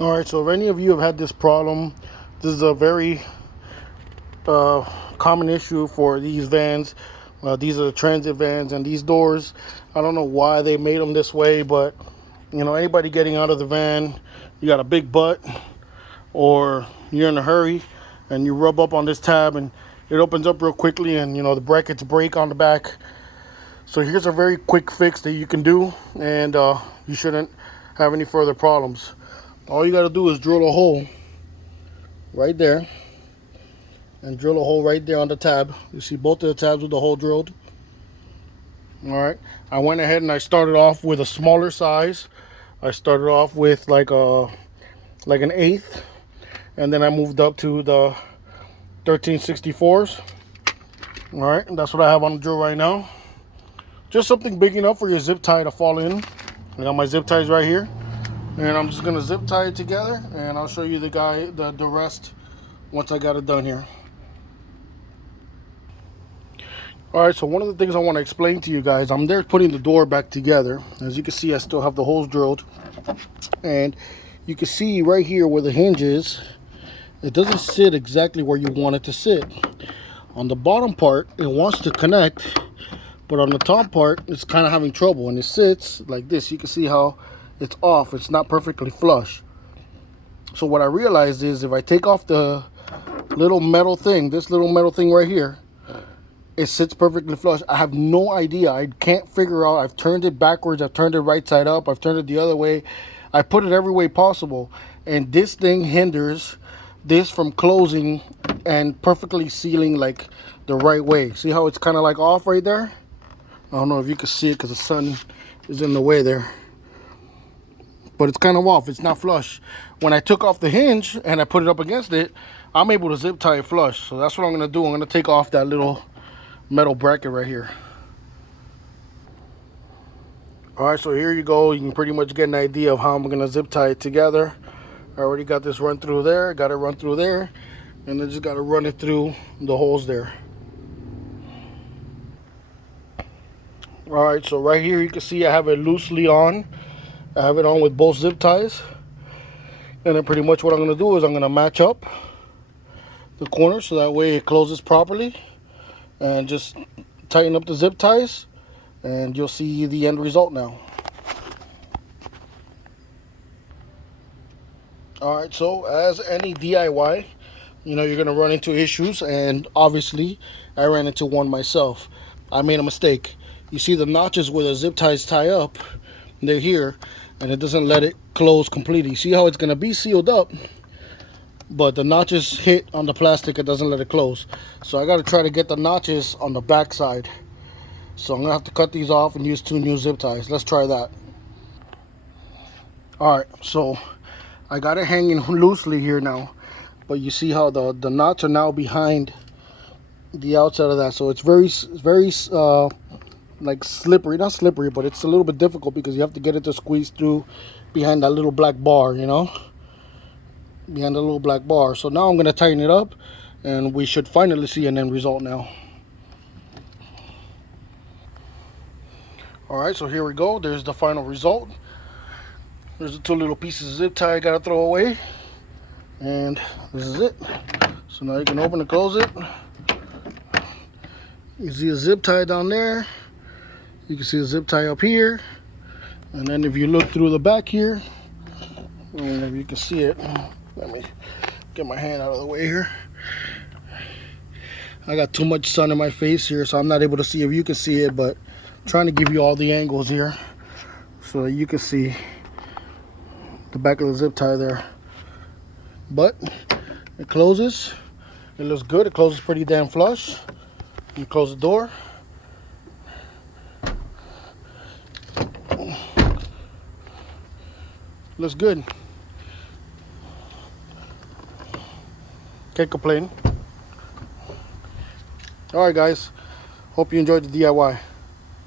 All right, so if any of you have had this problem, this is a very uh, common issue for these vans. These are the transit vans, and these doors, I don't know why they made them this way, but you know, anybody getting out of the van, you got a big butt, or you're in a hurry, and you rub up on this tab, and it opens up real quickly, and you know the brackets break on the back. So here's a very quick fix that you can do, and you shouldn't have any further problems. All you got to do is drill a hole right there, and drill a hole right there on the tab. You see both of the tabs with the hole drilled. All right, I went ahead and I started off with a smaller size. I started off with like an 1/8, and then I moved up to the 13/64s. All right, and that's what I have on the drill right now. Just something big enough for your zip tie to fall in. I got my zip ties right here, and I'm just gonna zip tie it together, and I'll show you the rest once I got it done here. All right, so one of the things I want to explain to you guys, I'm there putting the door back together. As you can see, I still have the holes drilled, and you can see right here where the hinge is, it doesn't sit exactly where you want it to sit. On the bottom part, it wants to connect, but on the top part, it's kind of having trouble, and it sits like this. You can see how it's off. It's not perfectly flush. So what I realized is if I take off the little metal thing, this little metal thing right here, it sits perfectly flush. I have no idea. I can't figure out. I've turned it backwards. I've turned it right side up. I've turned it the other way. I put it every way possible, and this thing hinders this from closing and perfectly sealing like the right way. See how it's kind of like off right there? I don't know if you can see it because the sun is in the way there, but it's kind of off. It's not flush. When I took off the hinge and I put it up against it, I'm able to zip tie it flush. So that's what I'm gonna do. I'm gonna take off that little metal bracket right here. All right, so here you go. You can pretty much get an idea of how I'm gonna zip tie it together. I already got this run through there, got it run through there, and then just got to run it through the holes there. All right, so right here you can see I have it loosely on. I have it on with both zip ties, and then pretty much what I'm gonna do is I'm gonna match up the corner so that way it closes properly, and just tighten up the zip ties, and you'll see the end result now. All right, so as any DIY, you know, you're gonna run into issues, and obviously I ran into one myself. I made a mistake. You see the notches where the zip ties tie up, they're here, and it doesn't let it close completely. See how it's gonna be sealed up, but the notches hit on the plastic, it doesn't let it close. So I gotta try to get the notches on the back side. So I'm gonna have to cut these off and use 2 new zip ties. Let's try that. All right, so I got it hanging loosely here now, but you see how the knots are now behind the outside of that. So it's very like slippery, not slippery, but it's a little bit difficult because you have to get it to squeeze through behind that little black bar, you know, behind the little black bar. So now I'm going to tighten it up, and we should finally see an end result now. All right, so here we go. There's the final result. There's the 2 little pieces of zip tie I gotta throw away, and this is it. So now you can open and close it. You see a zip tie down there. You can see a zip tie up here, and then if you look through the back here, I don't know if you can see it. Let me get my hand out of the way here. I got too much sun in my face here, so I'm not able to see if you can see it, but I'm trying to give you all the angles here so that you can see the back of the zip tie there. But it closes. It looks good. It closes pretty damn flush. You close the door. Looks good. Can't complain. All right, guys. Hope you enjoyed the DIY.